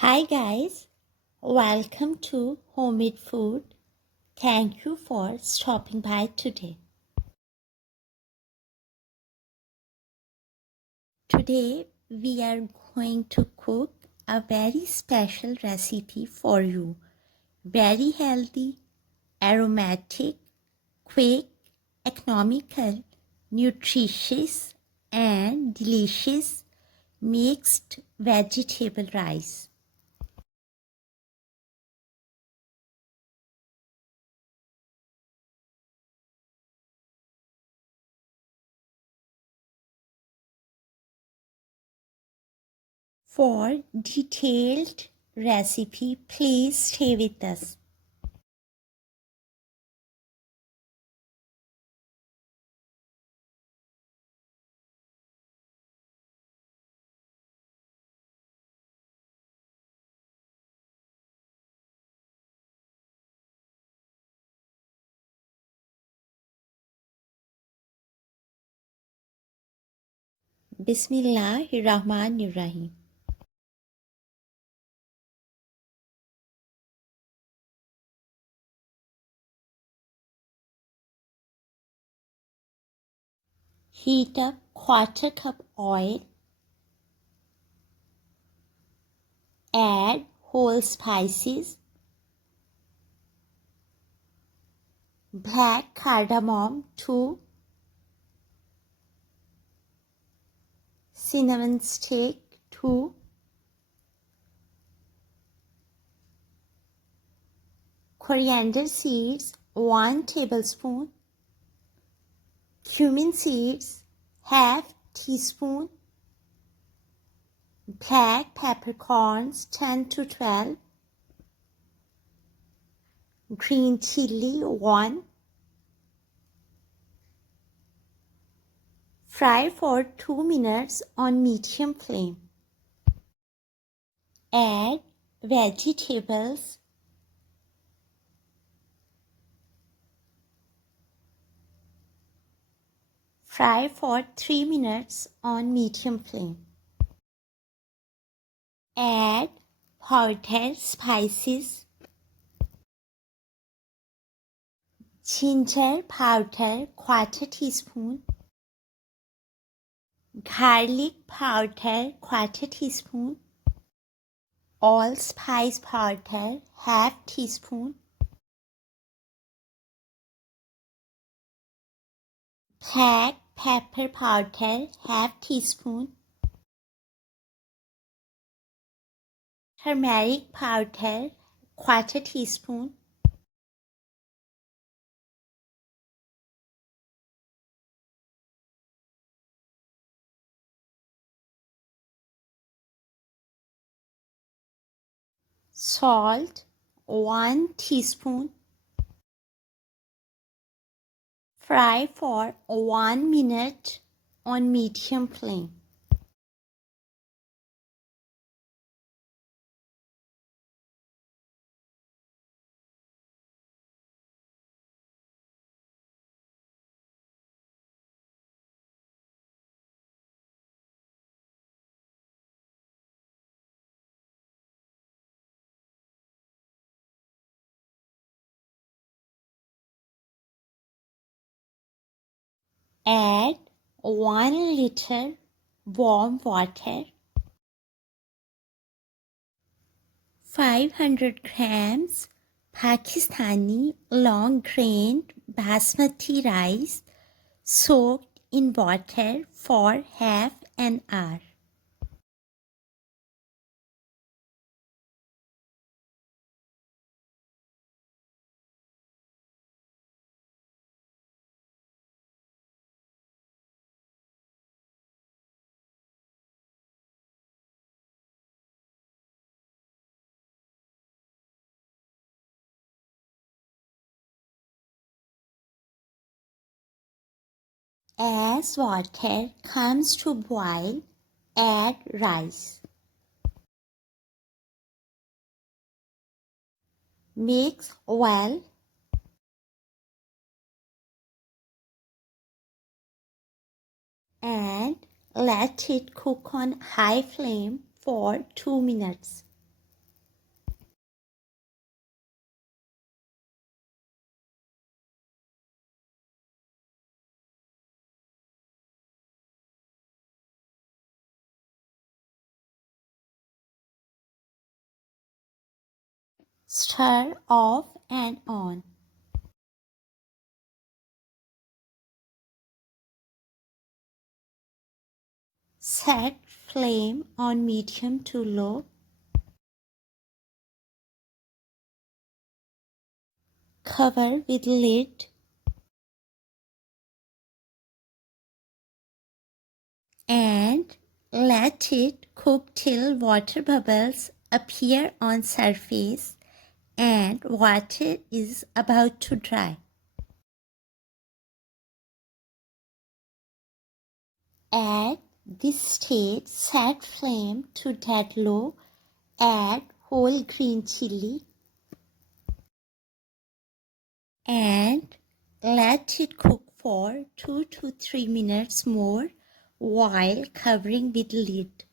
Hi guys, welcome to Homemade Food. Thank you for stopping by today. Today we are going to cook a very special recipe for you. Very healthy, aromatic, quick, economical, nutritious and delicious mixed vegetable rice. For detailed recipe, please stay with us. Bismillahirrahmanirrahim. Heat up quarter cup oil. Add whole spices, black cardamom 2, cinnamon stick 2, coriander seeds 1 tablespoon, cumin seeds half teaspoon, black peppercorns 10 to 12, green chili 1. Fry for 2 minutes on medium flame. Add vegetables. Fry for 3 minutes on medium flame. Add powdered spices. Ginger powder quarter teaspoon. Garlic powder quarter teaspoon. Allspice powder half teaspoon. Black pepper powder half teaspoon. Turmeric powder quarter teaspoon. Salt 1 teaspoon. Fry for 1 minute on medium flame. Add 1 liter warm water. 500 grams Pakistani long-grained basmati rice soaked in water for half an hour. As water comes to boil, add rice. Mix well and let it cook on high flame for 2 minutes. Stir off and on. Set flame on medium to low. Cover with lid. And let it cook till water bubbles appear on surface and water is about to dry. At this stage, set flame to dead low. Add whole green chili and let it cook for 2 to 3 minutes more while covering with lid.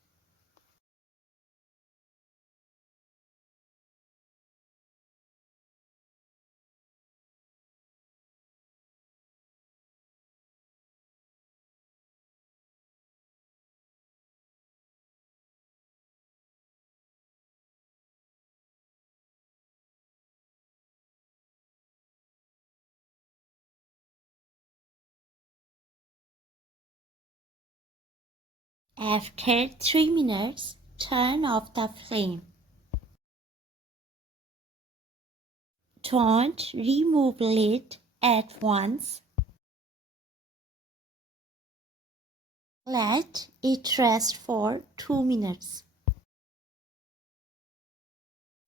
After 3 minutes, turn off the flame. Don't remove lid at once. Let it rest for 2 minutes.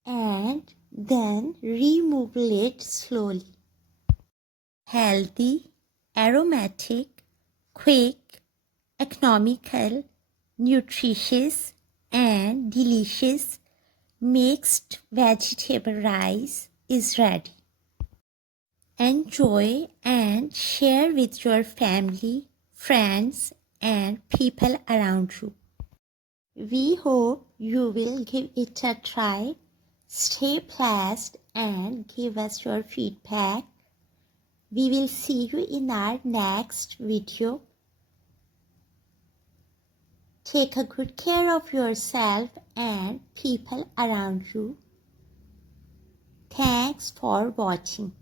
And then remove lid slowly. Healthy, aromatic, quick, economical, nutritious and delicious mixed vegetable rice is ready. Enjoy and share with your family, friends and people around you. We hope you will give it a try. Stay blessed and give us your feedback. We will see you in our next video. Take a good care of yourself and people around you. Thanks for watching.